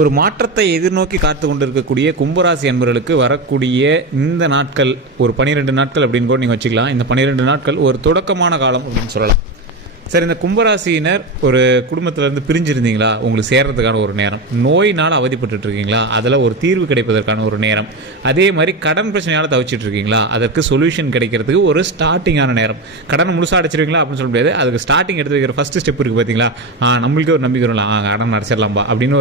ஒரு மாற்றத்தை எதிர்நோக்கி காத்து கொண்டிருக்கக்கூடிய கும்பராசி அன்பர்களுக்கு வரக்கூடிய இந்த நாட்கள் ஒரு 12 நாட்கள் அப்படின்னு கூட நீங்கள் வச்சுக்கலாம். இந்த 12 நாட்கள் ஒரு தொடக்கமான காலம் அப்படின்னு சொல்லலாம். சரி, இந்த கும்பராசியினர் ஒரு குடும்பத்திலேருந்து பிரிஞ்சிருந்தீங்களா, உங்களுக்கு சேர்றதுக்கான ஒரு நேரம். நோயினால் அவதிப்பட்டு இருக்கீங்களா, அதில் ஒரு தீர்வு கிடைப்பதற்கான ஒரு நேரம். அதே மாதிரி கடன் பிரச்சனையால் தவிச்சிட்டு இருக்கீங்களா, அதற்கு சொல்யூஷன் கிடைக்கிறதுக்கு ஒரு ஸ்டார்டிங்கான நேரம். கடனை முழுசாக அடைச்சிருவீங்களா அப்படின்னு சொல்ல முடியாது, அதுக்கு ஸ்டார்டிங் எடுத்து வைக்கிற ஃபஸ்ட் ஸ்டெப் இருக்குது பார்த்தீங்களா. நம்மளுக்கே ஒரு நம்பிக்கை வரலாம், கடன் அடைச்சிடலாம்பா அப்படின்னு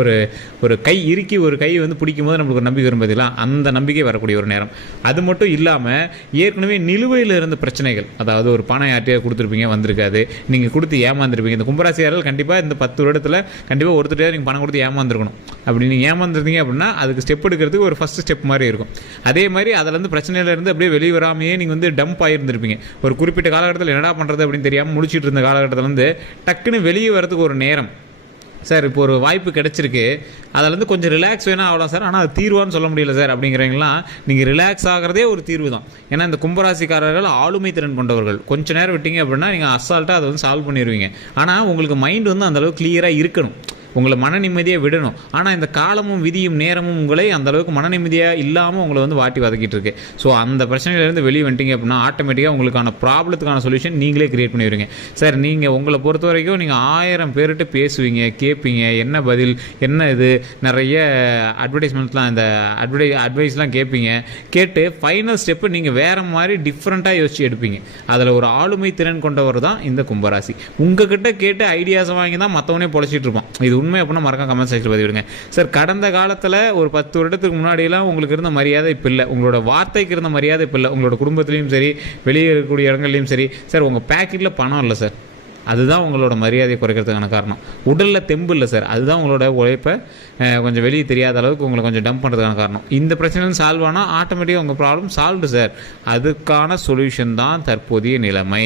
ஒரு கை இறுக்கி ஒரு கை வந்து பிடிக்கும் போது நம்மளுக்கு ஒரு நம்பிக்கை வரும் பார்த்தீங்களா. அந்த நம்பிக்கை வரக்கூடிய ஒரு நேரம். அது மட்டும் இல்லாமல் ஏற்கனவே நிலுவையில் இருந்த பிரச்சனைகள், அதாவது ஒரு பணம் யார்ட்டையாக கொடுத்துருப்பீங்க, வந்திருக்காது, நீங்கள் கொடுத்து ஏமாந்துருப்பீங்க. இந்த கும்பராசியார்கள் கண்டிப்பாக இந்த 10 வருடத்தில் கண்டிப்பாக ஒருத்தர் நீங்கள் பணம் கொடுத்து ஏமாந்துருக்கணும். அப்படி நீங்கள் ஏமாந்துருந்தீங்க அப்படின்னா அதுக்கு ஸ்டெப் எடுக்கிறதுக்கு ஒரு ஃபஸ்ட் ஸ்டெப் மாதிரி இருக்கும். அதே மாதிரி அதிலேருந்து பிரச்சனையிலேருந்து அப்படியே வெளியே வராமையே நீங்கள் வந்து டம்ப் ஆகியிருந்திருப்பீங்க. ஒரு குறிப்பிட்ட காலகட்டத்தில் என்னடா பண்ணுறது அப்படின்னு தெரியாமல் முடிச்சுட்டு இருந்த காலகட்டத்தில் வந்து டக்குன்னு வெளியே வரதுக்கு ஒரு நேரம். சார் இப்போ ஒரு வாய்ப்பு கிடச்சிருக்கு, அதில் கொஞ்சம் ரிலாக்ஸ் வேணால் ஆகலாம் சார், ஆனால் அது தீர்வான்னு சொல்ல முடியல சார் அப்படிங்கிறவங்களாம் நீங்கள் ரிலாக்ஸ் ஆகிறதே ஒரு தீர்வு தான். ஏன்னா இந்த கும்பராசிக்காரர்கள் ஆளுமை திறன் கொண்டவர்கள். கொஞ்சம் நேரம் விட்டீங்க அப்படின்னா நீங்கள் அசால்ட்டாக அதை வந்து சால்வ் பண்ணிடுவீங்க. ஆனால் உங்களுக்கு மைண்ட் வந்து அந்தளவுக்கு கிளியராக இருக்கணும், உங்களை மன நிம்மதியாக விடணும். ஆனால் இந்த காலமும் விதியும் நேரமும் உங்களை அந்தளவுக்கு மன நிம்மதியாக இல்லாமல் உங்களை வந்து வாட்டி வதக்கிட்டு இருக்கு. ஸோ அந்த பிரச்சனையிலேருந்து வெளியே வந்துட்டீங்க அப்படின்னா ஆட்டோமேட்டிக்காக உங்களுக்கான ப்ராப்ளத்துக்கான சொல்யூஷன் நீங்களே கிரியேட் பண்ணிடுவீங்க. சார் நீங்கள் உங்களை பொறுத்த வரைக்கும் நீங்கள் 1000 பேர்கிட்ட பேசுவீங்க, கேட்பீங்க, என்ன பதில், என்ன இது, நிறைய அட்வர்டைஸ்மெண்ட்லாம், இந்த அட்வைஸ்லாம் கேட்பீங்க. கேட்டு ஃபைனல் ஸ்டெப்பு நீங்கள் வேறு மாதிரி டிஃப்ரெண்ட்டாக யோசிச்சு எடுப்பீங்க. அதில் ஒரு ஆளுமை திறன் கொண்டவர் தான் இந்த கும்பராசி. உங்ககிட்ட கேட்டு ஐடியாஸை வாங்கி தான் மற்றவனே பொழைச்சிட்டு இருப்பான். இது உண்மை அப்படின்னா மறக்காம கமெண்ட் செக்ஷனில் பதிவிடுங்க. சார், கடந்த காலத்தில் ஒரு 10 வருடத்துக்கு முன்னாடியெல்லாம் உங்களுக்கு இருந்த மரியாதை இப்போ இல்லை, உங்களோட வார்த்தைக்கு இருந்த மரியாதை இப்போ இல்லை. உங்களோட குடும்பத்துலேயும் சரி, வெளியே இருக்கக்கூடிய இடங்கள்லையும் சரி. சார், உங்கள் பேக்கெட்டில் பணம் இல்லை சார், அதுதான் உங்களோட மரியாதையை குறைக்கிறதுக்கான காரணம். உடலில் தெம்பு இல்லை சார், அதுதான் உங்களோட உழைப்பை கொஞ்சம் வெளியே தெரியாத அளவுக்கு உங்களை கொஞ்சம் டம்ப் பண்ணுறதுக்கான காரணம். இந்த பிரச்சனை சால்வ் ஆனால் ஆட்டோமேட்டிக்காக உங்கள் ப்ராப்ளம் சால்வ்டு சார். அதுக்கான சொல்யூஷன் தான் தற்போதைய நிலைமை.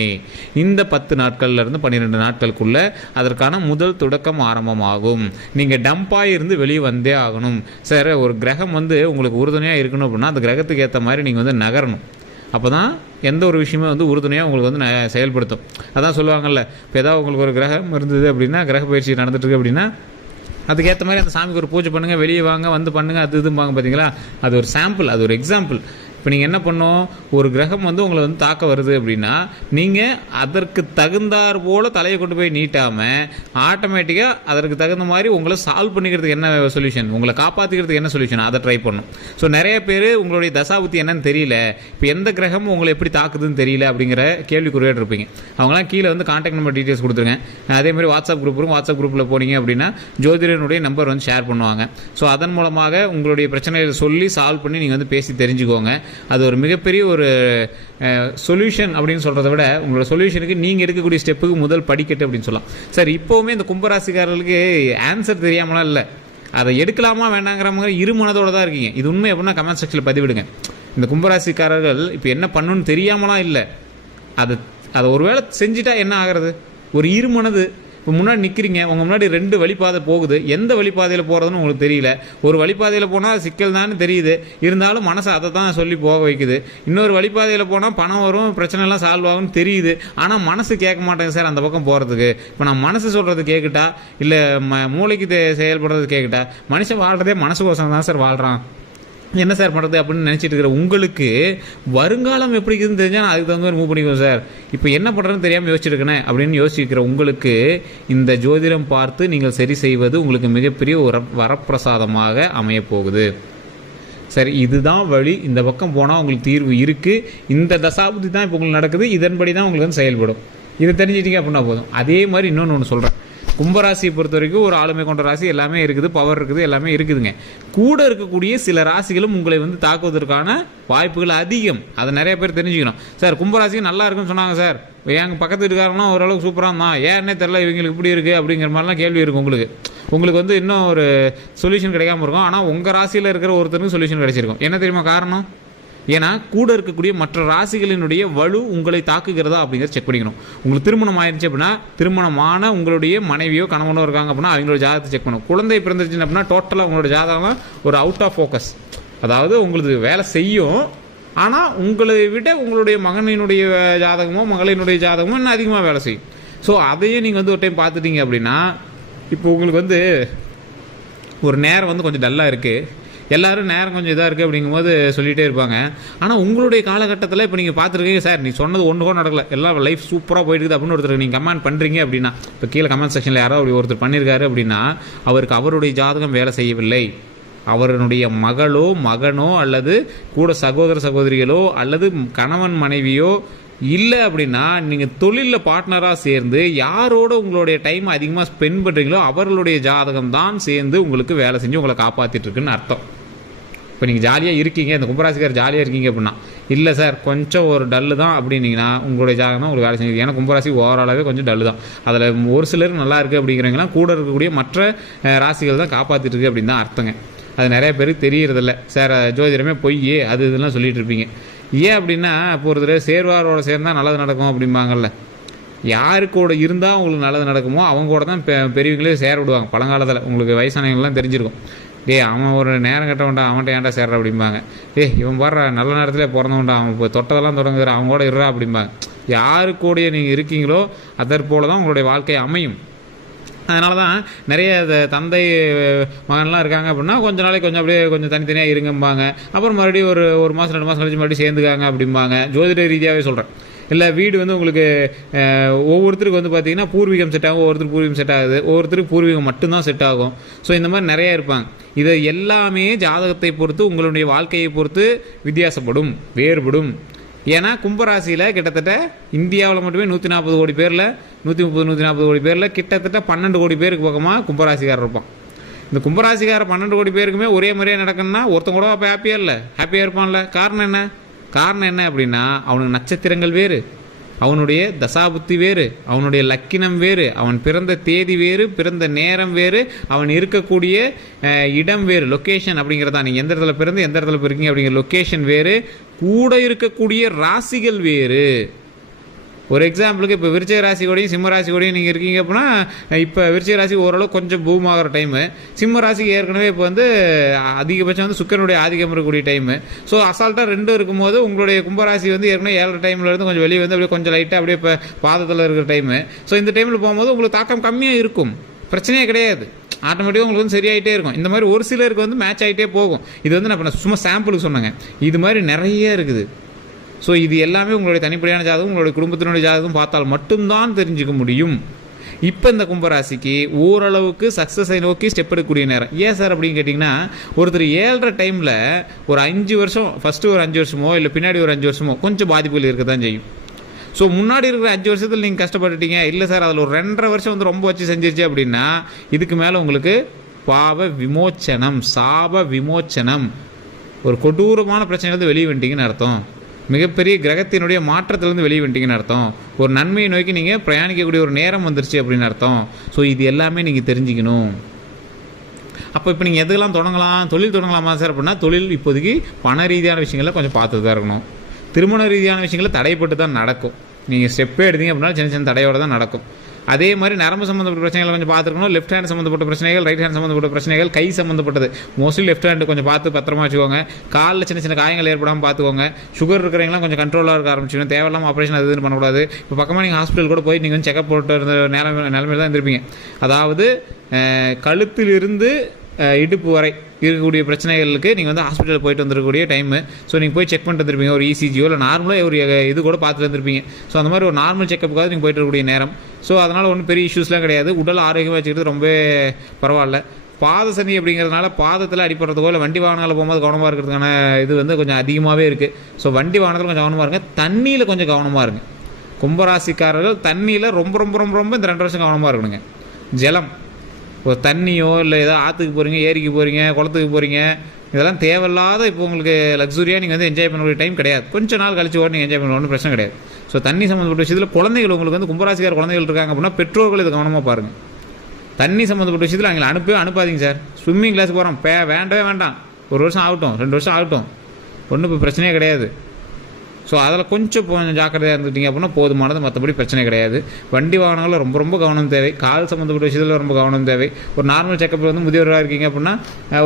இந்த 10 நாட்கள்லேருந்து 12 நாட்களுக்குள்ளே அதற்கான முதல் தொடக்கம் ஆரம்பமாகும். நீங்கள் டம்பாக இருந்து வெளியே வந்தே ஆகணும். சார், ஒரு கிரகம் வந்து உங்களுக்கு உறுதுணையாக இருக்கணும் அப்படின்னா அந்த கிரகத்துக்கு ஏற்ற மாதிரி நீங்கள் வந்து நகரணும். அப்போ தான் எந்த ஒரு விஷயமே வந்து உறுதுணையாக உங்களுக்கு வந்து செயல்படுத்தும். அதான் சொல்லுவாங்கள்ல, இப்போ ஏதாவது உங்களுக்கு ஒரு கிரகம் இருந்தது அப்படின்னா, கிரக பயிற்சி நடந்துட்டுருக்கு அப்படின்னா அதுக்கேற்ற மாதிரி அந்த சாமிக்கு ஒரு பூஜை பண்ணுங்கள், வெளியே வாங்க, வந்து பண்ணுங்கள், அது இதும்பாங்க பார்த்தீங்களா. அது ஒரு சாம்பிள், அது ஒரு எக்ஸாம்பிள். இப்போ நீங்கள் என்ன பண்ணணும், ஒரு கிரகம் வந்து உங்களை வந்து தாக்க வருது அப்படின்னா நீங்கள் அதற்கு தகுந்தார் போல் தலையை கொண்டு போய் நீட்டாமல் ஆட்டோமேட்டிக்காக அதற்கு தகுந்த மாதிரி உங்களை சால்வ் பண்ணிக்கிறதுக்கு என்ன சொல்யூஷன், உங்களை காப்பாற்றிக்கிறதுக்கு என்ன சொல்யூஷன், அதை ட்ரை பண்ணணும். ஸோ நிறைய பேர் உங்களுடைய தசாபுத்தி என்னன்னு தெரியல, இப்போ எந்த கிரகமும் உங்களை எப்படி தாக்குதுன்னு தெரியல அப்படிங்கிற கேள்விக்குறியோடு இருப்பீங்க. அவங்களாம் கீழே வந்து கான்டாக்ட் நம்பர் டீட்டெயில்ஸ் கொடுத்துருங்க. அதேமாதிரி வாட்ஸ்அப் குரூப் இருக்கும், வாட்ஸ்அப் குரூப்பில் போனீங்க அப்படின்னா ஜோதிடனுடைய நம்பர் வந்து ஷேர் பண்ணுவாங்க. ஸோ அதன் மூலமாக உங்களுடைய பிரச்சனைகளை சொல்லி சால்வ் பண்ணி நீங்கள் வந்து பேசி தெரிஞ்சுக்கோங்க. அது ஒரு மிகப்பெரிய ஒரு சொல்யூஷன் அப்படின்னு சொல்கிறத விட உங்களோட சொல்யூஷனுக்கு நீங்கள் எடுக்கக்கூடிய ஸ்டெப்புக்கு முதல் படிக்கட்டு அப்படின்னு சொல்லலாம். சார், இப்போவுமே இந்த கும்பராசிக்காரர்களுக்கு ஆன்சர் தெரியாமலாம் இல்லை, அதை எடுக்கலாமா வேண்டாங்கிற மாதிரி இருமனதோடு தான் இருக்கீங்க. இது உண்மை அப்படின்னா கமெண்ட் செக்ஷனில் பதிவிடுங்க. இந்த கும்பராசிக்காரர்கள் இப்போ என்ன பண்ணணும்னு தெரியாமலாம் இல்லை, அதை ஒருவேளை செஞ்சுட்டா என்ன ஆகிறது, ஒரு இருமனது. இப்போ முன்னாடி நிற்கிறீங்க, உங்கள் முன்னாடி 2 வழிப்பாதை போகுது, எந்த வழிப்பாதையில் போகிறதுன்னு உங்களுக்கு தெரியல. ஒரு வழிப்பாதையில் போனால் சிக்கல் தான் தெரியுது, இருந்தாலும் மனசை அதை தான் சொல்லி போக வைக்குது. இன்னொரு வழிப்பாதையில் போனால் பணம் வரும், பிரச்சனைலாம் சால்வ் ஆகும்னு தெரியுது, ஆனால் மனசு கேட்க மாட்டேங்க சார் அந்த பக்கம் போகிறதுக்கு. இப்போ நான் மனசு சொல்கிறது கேட்குட்டா இல்லை மூளைக்கு செயல்படுறது கேட்குட்டா, மனுஷன் வாழ்கிறதே மனசுக்கோசம் தான் சார் வாழ்கிறான், என்ன சார் பண்ணுறது அப்படின்னு நினச்சிட்டு இருக்கிற உங்களுக்கு வருங்காலம் எப்படி இருக்குதுன்னு தெரிஞ்சால் அதுக்கு தகுந்த மாதிரி மூவ் பண்ணிக்குவோம் சார். இப்போ என்ன பண்ணுறதுன்னு தெரியாமல் யோசிச்சிருக்கேனே அப்படின்னு யோசிக்கிற உங்களுக்கு இந்த ஜோதிடம் பார்த்து நீங்கள் சரி செய்வது உங்களுக்கு மிகப்பெரிய ஒரு வரப்பிரசாதமாக அமையப்போகுது. சரி, இதுதான் வழி, இந்த பக்கம் போனால் உங்களுக்கு தீர்வு இருக்குது, இந்த தசாபுத்தி தான் இப்போ உங்களுக்கு நடக்குது, இதன்படி தான் உங்களுக்கு வந்து செயல்படும். இதை தெரிஞ்சிட்டிங்க அப்படின்னா போதும். அதே மாதிரி இன்னொன்று சொல்கிறேன், கும்பராசியை பொறுத்த வரைக்கும் ஒரு ஆளுமை கொண்ட ராசி எல்லாமே இருக்குது, பவர் இருக்குது, எல்லாமே இருக்குதுங்க. கூட இருக்கக்கூடிய சில ராசிகளும் உங்களை வந்து தாக்குவதற்கான வாய்ப்புகள் அதிகம். அதை நிறைய பேர் தெரிஞ்சுக்கணும். சார், கும்பராசிக்கு நல்லா இருக்குன்னு சொன்னாங்க சார், எங்கள் பக்கத்து இருக்காருன்னா ஓரளவுக்கு சூப்பராக இருந்தான், ஏன்னே தெரில இவங்களுக்கு இப்படி இருக்குது அப்படிங்கிற மாதிரிலாம் கேள்வி இருக்கும். உங்களுக்கு வந்து இன்னும் ஒரு சொல்யூஷன் கிடைக்காம இருக்கும். ஆனால் உங்கள் ராசியில் இருக்கிற ஒருத்தருக்கும் சொல்யூஷன் கிடைச்சிருக்கும். என்ன தெரியுமா காரணம்? ஏன்னா கூட இருக்கக்கூடிய மற்ற ராசிகளினுடைய வலு உங்களை தாக்குகிறதா அப்படிங்கிறத செக் பண்ணிக்கணும். உங்களுக்கு திருமணம் ஆயிடுச்சு அப்படின்னா, திருமணமான உங்களுடைய மனைவியோ கணவனோ இருக்காங்க அப்படின்னா அவங்களோட ஜாதகத்தை செக் பண்ணணும். குழந்தை பிறந்துருச்சு அப்படின்னா டோட்டலாக உங்களோட ஜாதகம் ஒரு அவுட் ஆஃப் ஃபோக்கஸ், அதாவது உங்களுக்கு வேலை செய்யும், ஆனால் உங்களை விட உங்களுடைய மகனினுடைய ஜாதகமோ மகளினுடைய ஜாதகமோ இன்னும் அதிகமாக வேலை செய்யும். ஸோ அதையே நீங்கள் வந்து ஒரு டைம் பார்த்துட்டீங்க அப்படின்னா, இப்போ உங்களுக்கு வந்து ஒரு நேரம் வந்து கொஞ்சம் டல்லாக இருக்குது, எல்லோரும் நேரம் கொஞ்சம் இதாக இருக்குது அப்படிங்கும்போது சொல்லிகிட்டே இருப்பாங்க. ஆனால் உங்களுடைய காலகட்டத்தில் இப்போ நீங்கள் பார்த்துருக்கீங்க, சார் நீ சொன்னது ஒன்று கூட நடக்கல, எல்லாம் லைஃப் சூப்பராக போயிட்டுருக்குது அப்படின்னு ஒருத்தர் நீங்கள் கமெண்ட் பண்ணுறீங்க அப்படின்னா, இப்போ கீழே கமெண்ட் செக்ஷனில் யாரோ அப்படி ஒருத்தர் பண்ணியிருக்காரு அப்படின்னா அவருக்கு அவருடைய ஜாதகம் வேலை செய்யவில்லை, அவருடைய மகளோ மகனோ அல்லது கூட சகோதர சகோதரிகளோ அல்லது கணவன் மனைவியோ இல்லை அப்படின்னா நீங்கள் தொழிலில் பார்ட்னராக சேர்ந்து யாரோட உங்களுடைய டைம் அதிகமாக ஸ்பெண்ட் பண்ணுறீங்களோ அவர்களுடைய ஜாதகம் தான் சேர்ந்து உங்களுக்கு வேலை செஞ்சு உங்களை காப்பாற்றிட்டு இருக்குன்னு அர்த்தம். இப்போ நீங்கள் ஜாலியாக இருக்கீங்க, இந்த கும்பராசிக்கார் ஜாலியாக இருக்கீங்க அப்படின்னா, இல்லை சார் கொஞ்சம் ஒரு டல்லு தான் அப்படின்னீங்கன்னா உங்களுடைய ஜாதகம் தான் உங்களுக்கு வேலை செஞ்சு. ஏன்னா கும்பராசி ஓவராலாகவே கொஞ்சம் டல்லு தான். அதில் ஒரு சிலர் நல்லா இருக்குது அப்படிங்கிறவங்களாம் கூட இருக்கக்கூடிய மற்ற ராசிகள் தான் காப்பாற்றிட்டு இருக்கு அப்படின்னு தான் அர்த்தங்க. அது நிறைய பேருக்கு தெரியறதில்ல. சார் ஜோதிடமே பொய் அது இதெல்லாம் சொல்லிட்டு இருப்பீங்க. ஏன் அப்படின்னா இப்போ ஒரு தடவை சேர்வாரோட சேர்ந்தால் நல்லது நடக்கும் அப்படிம்பாங்கல்ல. யாருக்கூட இருந்தால் உங்களுக்கு நல்லது நடக்குமோ அவங்க கூட தான் பெரியவங்களே சேர விடுவாங்க. பழங்காலத்தில் உங்களுக்கு வயசானவங்களாம் தெரிஞ்சிருக்கும். அவன் ஒரு நேரம் கட்டவன்டா, அவன்கிட்ட ஏன்டா சேர்ற அப்படிம்பாங்க. இவன் பாடுற நல்ல நேரத்தில் பிறந்தவன்டா, அவன் இப்போ தொட்டதெல்லாம் தொடங்குற, அவங்க கூட இருறா அப்படிம்பாங்க. யாரு கூட நீங்கள் இருக்கீங்களோ அதற்போல தான் உங்களுடைய வாழ்க்கை அமையும். அதனால தான் நிறைய தந்தை மகன்லாம் இருக்காங்க அப்படின்னா கொஞ்ச நாளைக்கு கொஞ்சம் அப்படியே கொஞ்சம் தனித்தனியாக இருங்கம்பாங்க. அப்புறம் மறுபடியும் ஒரு மாதம் 2 மாதம் கழிச்சு மறுபடியும் சேர்ந்துக்காங்க அப்படிம்பாங்க. ஜோதிட ரீதியாகவே சொல்கிறேன். இல்லை வீடு வந்து உங்களுக்கு ஒவ்வொருத்தருக்கு வந்து பார்த்திங்கன்னா பூர்வீகம் செட் ஆகும், ஒவ்வொருத்தருக்கு பூர்வீகம் செட் ஆகுது, ஒவ்வொருத்தருக்கு பூர்வீகம் மட்டும்தான் செட் ஆகும். ஸோ இந்த மாதிரி நிறையா இருப்பாங்க. இதை எல்லாமே ஜாதகத்தை பொறுத்து உங்களுடைய வாழ்க்கையை பொறுத்து வித்தியாசப்படும், வேறுபடும். ஏன்னா கும்பராசியில் கிட்டத்தட்ட இந்தியாவில் மட்டுமே 140 கோடி பேரில் 130-140 கோடி பேரில் கிட்டத்தட்ட 12 கோடி பேருக்கு பக்கமாக கும்பராசிக்காரர் இருப்பான். இந்த கும்பராசிக்காரர் 12 கோடி பேருக்குமே ஒரே மாதிரியே நடக்கணும்னா ஒருத்தன் கூட அப்போ ஹாப்பியாக இருப்பான்ல. காரணம் என்ன அப்படின்னா அவனுக்கு நட்சத்திரங்கள் வேறு, அவனுடைய தசாபுத்தி வேறு, அவனுடைய லக்கினம் வேறு, அவன் பிறந்த தேதி வேறு, பிறந்த நேரம் வேறு, அவன் இருக்கக்கூடிய இடம் வேறு, லொக்கேஷன் அப்படிங்கிறதா. நீங்கள் எந்த இடத்துல பிறந்து எந்த இடத்துல போயிருக்கீங்க அப்படிங்கிற லொக்கேஷன் வேறு, கூட இருக்கக்கூடிய ராசிகள் வேறு. ஒரு எக்ஸாம்பிளுக்கு இப்போ விருச்சிக ராசியோடையும் சிம்ம ராசியோடையும் நீங்கள் இருக்கீங்க அப்படின்னா, இப்போ விருச்சிக ராசி ஓரளவு கொஞ்சம் பூம் ஆகிற டைமு, சிம்ம ராசிக்கு ஏற்கனவே இப்போ வந்து அதிகபட்சம் வந்து சுக்கரனுடைய ஆதிக்கம் இருக்கக்கூடிய டைமு. ஸோ அசால்ட்டாக ரெண்டும் இருக்கும்போது உங்களுடைய கும்பராசி வந்து ஏற்கனவே 7 டைமில் இருந்து கொஞ்சம் வெளியே வந்து அப்படியே கொஞ்சம் லைட்டாக அப்படியே இப்போ பாதத்தில் இருக்கிற டைமு. ஸோ இந்த டைமில் போகும்போது உங்களுக்கு தாக்கம் கம்மியாக இருக்கும், பிரச்சனையே கிடையாது. ஆட்டோமேட்டிக்காக உங்களுக்கு வந்து சரியாயிட்டே இருக்கும். இந்த மாதிரி ஒரு சிலருக்கு வந்து மேட்ச் ஆகிட்டே போகும். இது வந்து நான் சும்மா சாம்பிளுக்கு சொன்னேங்க. இது மாதிரி நிறைய இருக்குது. ஸோ இது எல்லாமே உங்களுடைய தனிப்படையான ஜாதகம், உங்களுடைய குடும்பத்தினுடைய ஜாதகம் பார்த்தால் மட்டும்தான் தெரிஞ்சுக்க முடியும். இப்போ இந்த கும்பராசிக்கு ஓரளவுக்கு சக்ஸஸை நோக்கி ஸ்டெப் எடுக்கக்கூடிய நேரம். ஏன் சார் அப்படின்னு கேட்டிங்கன்னா, ஒருத்தர் 7.5 டைமில் ஒரு 5 வருஷம், ஃபஸ்ட்டு ஒரு 5 வருஷமோ இல்லை பின்னாடி ஒரு 5 வருஷமோ கொஞ்சம் பாதிப்புகள் இருக்க தான் செய்யும். ஸோ முன்னாடி இருக்கிற 5 வருஷத்தில் நீங்கள் கஷ்டப்பட்டுட்டீங்க, இல்லை சார் அதில் ஒரு 2.5 வருஷம் வந்து ரொம்ப வச்சு செஞ்சிருச்சு அப்படின்னா இதுக்கு மேலே உங்களுக்கு பாவ விமோச்சனம், சாப விமோச்சனம், ஒரு கொடூரமான பிரச்சனையிலேருந்து வெளியே வந்துட்டீங்கன்னு அர்த்தம். மிகப்பெரிய கிரகத்தினுடைய மாற்றத்திலேருந்து வெளியே வந்துட்டீங்கன்னு அர்த்தம். ஒரு நன்மையை நோக்கி நீங்கள் பிரயாணிக்கக்கூடிய ஒரு நேரம் வந்துருச்சு அப்படின்னு அர்த்தம். ஸோ இது எல்லாமே நீங்கள் தெரிஞ்சுக்கணும். அப்போ இப்போ நீங்கள் எதுக்கெல்லாம் தொடங்கலாம், தொழில் தொடங்கலாமா சார் அப்படின்னா, தொழில் இப்போதைக்கு பண ரீதியான விஷயங்களை கொஞ்சம் பார்த்து தான் இருக்கணும். திருமண ரீதியான விஷயங்களை தடைப்பட்டு தான் நடக்கும். நீங்கள் ஸ்டெப்பே எடுத்தீங்க அப்படின்னா சின்ன சின்ன தடையோடு தான் நடக்கும். அதே மாதிரி நரம்பு சம்மந்தப்பட்ட பிரச்சனைகளை கொஞ்சம் பார்த்துருக்கணும். லெஃப்ட் ஹேண்ட் சம்மந்தப்பட்ட பிரச்சனைகள், ரைட் ஹேண்ட் சம்மந்தப்பட்ட பிரச்சனைகள், கை சம்மந்தப்பட்டது மோஸ்ட்லி லெஃப்ட் ஹேண்டு கொஞ்சம் பார்த்து பத்திரமா வச்சுக்கோங்க. காலில் சின்ன சின்ன காயங்கள் ஏற்படாமல் பார்த்துக்கோங்க. சுகர் இருக்கிறவங்களாம் கொஞ்சம் கண்ட்ரோலாக இருக்க ஆரம்பிச்சிடும். தேவையில்லாமல் ஆப்ரேஷன் அது இதுன்னு பண்ணக்கூடாது. இப்போ பக்கமாக நீங்கள் ஹாஸ்பிட்டல் கூட போய் நீங்கள் வந்து செக்அப் போட்டு இருந்த நிலைமையில் தான் இருந்திருப்பீங்க. அதாவது கழுத்திலிருந்து இடுப்பு வரை இருக்கக்கூடிய பிரச்சனைகளுக்கு நீங்கள் வந்து ஹாஸ்பிட்டல் போயிட்டு வந்துருக்கக்கூடிய டைமு. ஸோ நீங்கள் போய் செக் பண்ணிட்டு வந்துருப்பீங்க. ஒரு இசிஜியோ இல்லை நார்மலாக ஒரு இது கூட பார்த்துட்டு வந்துருப்பீங்க. ஸோ அந்த மாதிரி ஒரு நார்மல் செக்கப்புக்காக நீங்கள் போயிட்டு இருக்கக்கூடிய நேரம். ஸோ அதனால் ஒன்றும் பெரிய இஷ்யூஸ்லாம் கிடையாது. உடல் ஆரோக்கியமாக வச்சுக்கிறது ரொம்ப பரவாயில்ல. பாத சனி அப்படிங்கிறதுனால பாதத்தில் அடிப்படுறதுக்கோ இல்லை வண்டி வாகனங்களில் போகும்போது கவனமாக இருக்கிறதுக்கான இது வந்து கொஞ்சம் அதிகமாகவே இருக்குது. ஸோ வண்டி வாகனத்தில் கொஞ்சம் கவனமாக இருங்க. தண்ணியில் கொஞ்சம் கவனமாக இருங்க. கும்பராசிக்காரர்கள் தண்ணியில் ரொம்ப ரொம்ப ரொம்ப ரொம்ப இந்த 2 வருஷம் கவனமாக இருக்கணுங்க. ஜலம், ஒரு தண்ணியோ இல்லை ஏதோ ஆற்றுக்கு போகிறீங்க, ஏரிக்கு போகிறீங்க, குளத்துக்கு போகிறீங்க, இதெல்லாம் தேவையில்லாத இப்போ உங்களுக்கு லக்ஸுரியாக நீங்கள் வந்து என்ஜாய் பண்ணக்கூடிய டைம் கிடையாது. கொஞ்சம் நாள் கழிச்சு கூட நீங்கள் என்ஜாய் பண்ண ஒன்றும் பிரச்சனை கிடையாது. ஸோ தண்ணி சம்மந்தப்பட்ட விஷயத்தில் குழந்தைகள் உங்களுக்கு வந்து கும்பராசிக்கார குழந்தைகள் இருக்காங்க அப்படின்னா பெற்றோர்கள் இதை கவனமாக பாருங்கள். தண்ணி சம்மந்தப்பட்ட விஷயத்தில் அவங்களை அனுப்பாதீங்க சார். ஸ்விம்மிங் கிளாஸ் போகிறோம், வேண்டவே வேண்டாம். 1 வருஷம் ஆகட்டும், 2 வருஷம் ஆகட்டும், ஒன்றும் இப்போ பிரச்சனையே கிடையாது. ஸோ அதில் கொஞ்சம் ஜாக்கிரதையாக இருந்துட்டீங்க அப்படின்னா போதுமானது, மற்றபடி பிரச்சனை கிடையாது. வண்டி வாகனங்களில் ரொம்ப ரொம்ப கவனம் தேவை. கால் சம்மந்தப்பட்ட விஷயத்தில் ரொம்ப கவனம் தேவை. ஒரு நார்மல் செக்கப் வந்து முதியோராக இருக்கீங்க அப்படின்னா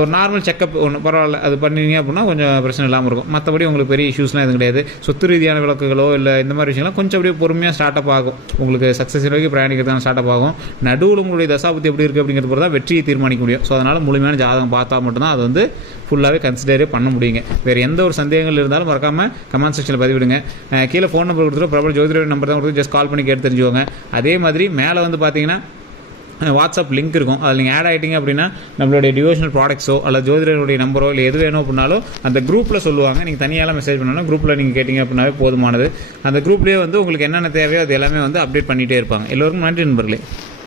ஒரு நார்மல் செக்கப் ஒன்று பரவாயில்ல, அது பண்ணிங்க அப்படின்னா கொஞ்சம் பிரச்சனை இல்லாமல் இருக்கும். மற்றபடி உங்களுக்கு பெரிய இஷ்யூஸ்லாம் எதுவும் கிடையாது. சொத்து ரீதியான விளக்குகளோ இல்லை இந்த மாதிரி விஷயங்கள்லாம் கொஞ்சம் அப்படியே பொறுமையாக ஸ்டார்ட் அப் ஆகும். உங்களுக்கு சக்ஸஸ் நோக்கி பிரயாணிக்கிறதுனால ஸ்டார்ட் அப் ஆகும். நடுவில் உங்களுடைய தசாபுத்தி எப்படி இருக்குது அப்படிங்கிறது பொறுத்து தான் வெற்றியை தீர்மானிக்க முடியும். ஸோ அதனால் முழுமையான ஜாதகம் பார்த்தா மட்டும்தான் அது வந்து ஃபுல்லாகவே கன்சிடரே பண்ண முடியுங்க. வேறு எந்த ஒரு சந்தேகங்கள் இருந்தாலும் மறக்காமல் கமெண்ட் செக்ஷனில் பதிவிடுங்க. கீழே ஃபோன் நம்பர் கொடுத்துட்டு பிரபல ஜோதிடர் நம்பர் தான் கொடுத்து ஜஸ்ட் கால் பண்ணி கேட்டு தெரிஞ்சுக்கோங்க. அதே மாதிரி மேலே வந்து பார்த்தீங்கன்னா வாட்ஸ்அப் லிங்க் இருக்கும். அதில் நீங்கள் ஆட் ஆகிட்டீங்க அப்படின்னா நம்மளுடைய டிவோஷனல் ப்ராடக்ட்ஸோ அல்லது ஜோதிடருடைய நம்பரோ இல்லை எது வேணும் அப்படின்னாலும் அந்த குரூப்பில் சொல்லுவாங்க. நீங்கள் தனியாக மெசேஜ் பண்ணணும், குரூப்பில் நீங்கள் கேட்டிங்க அப்படின்னாவே போதுமானது. அந்த குரூப்லேயே வந்து உங்களுக்கு என்னென்ன தேவையோ அது எல்லாமே வந்து அப்டேட் பண்ணிகிட்டே இருப்பாங்க. எல்லோருக்கும் நன்றி நண்பர்களே.